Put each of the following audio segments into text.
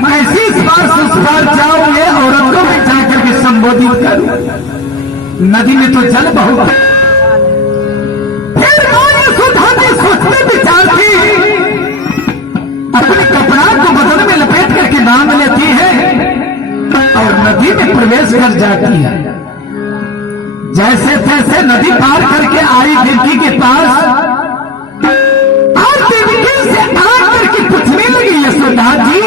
कैसे इस बार से उस बार जाऊं, ये औरतों में जाकर के संबोधित करूं। नदी में तो जल बहुत। फिर मां यशोदा ने सोचते विचारती अपने कपड़ा को बदन में लपेट करके बांध लेती है और नदी में प्रवेश कर जाती है। जैसे तैसे नदी पार करके आई देवकी के पास और देवकी से आकर के पूछने लगी, यशोदा जी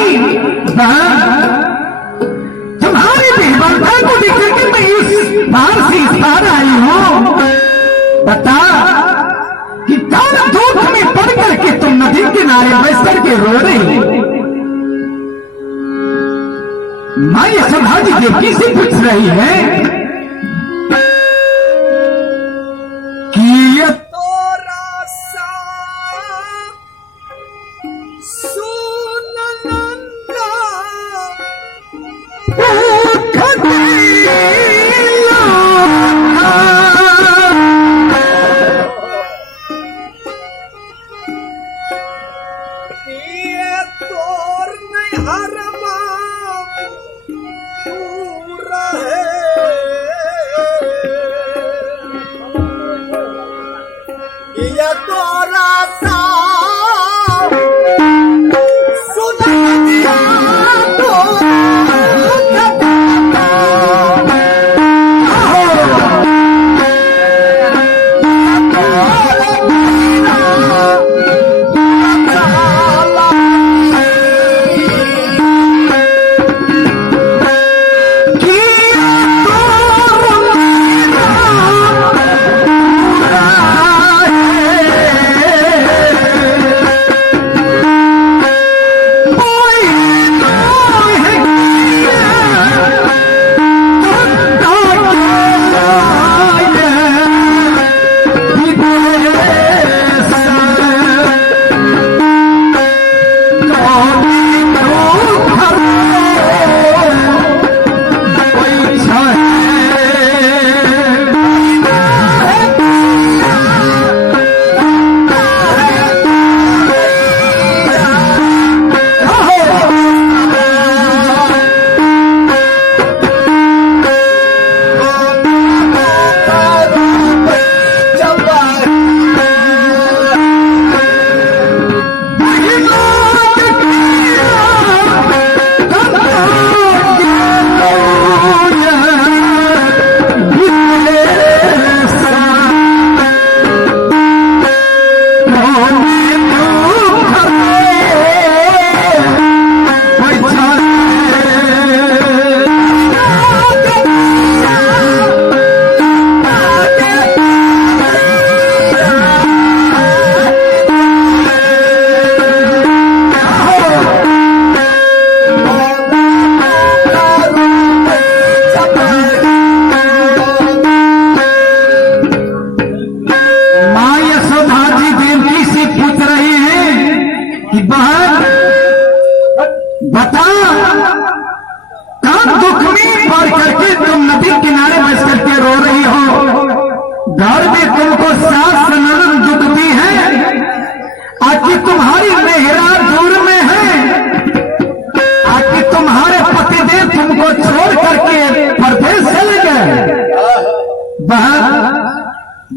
तुम्हारी बेहबरता को देखकर के मैं इस पार से इस पार आई हूं, बता कि कौन दुख में पड़ करके तुम नदी किनारे बैठ करके रो रही हो। मां यशोदा जी देवकी से पूछ रही है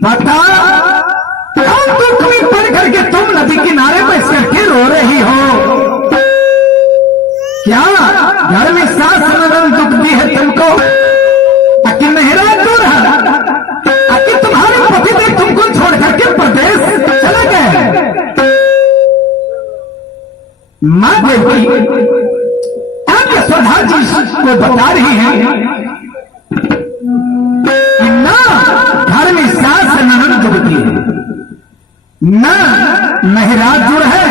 बता कौन दुख में पड़ करके तुम नदी किनारे बैठ करके रो रही हो? क्या घर में सास ननद दुख दी है तुमको? ताकि मेहरा दूर है, ताकि तुम्हारे पति देव तुमको छोड़ करके प्रदेश चले गए। मां देवी अब यशोदा जी को बता रही है कि ना घर में सास ननद जुड़ती है, न मेहराज जुड़ है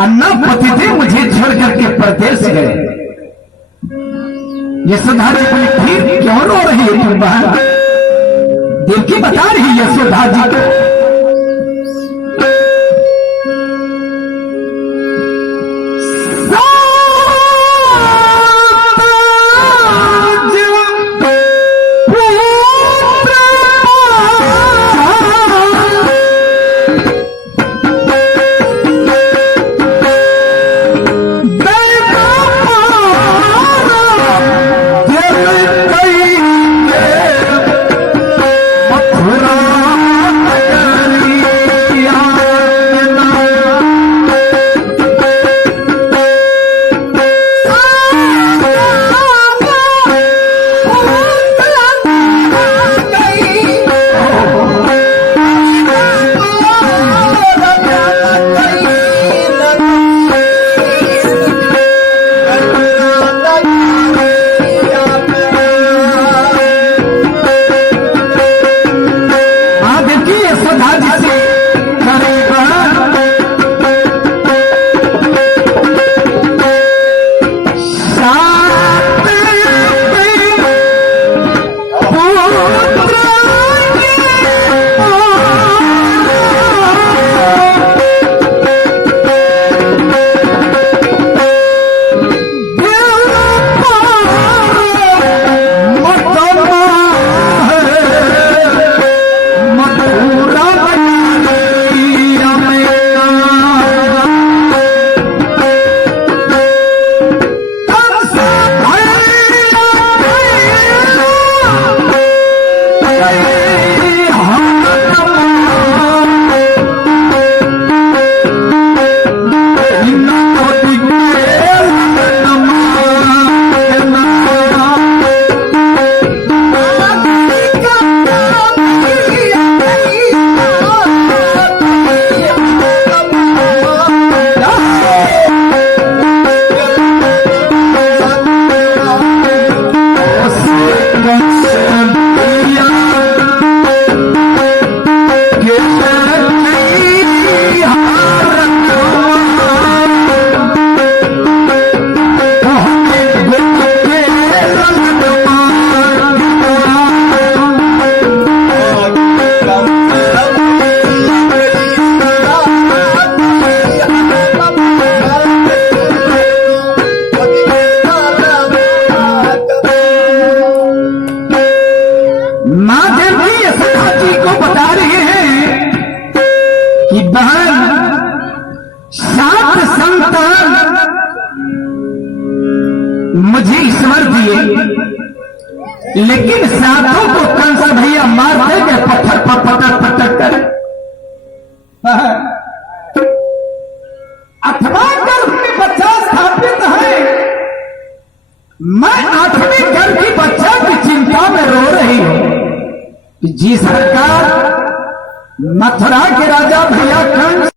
और न पतिदेव मुझे छोड़ करके प्रदेश गए। यशोदा जी बोली फिर क्यों रो रही है तुम? बहन देवकी बता रही यशोदा जी को लेकिन साधु को कंस भैया मार देंगे पत्थर पर पटक पटक कर, अथवा गर्भ बच्चा स्थापित है। मैं 8वीं गर्भ की बच्चा की चिंता में रो रही हूं कि जी सरकार, मथुरा के राजा भैया कंस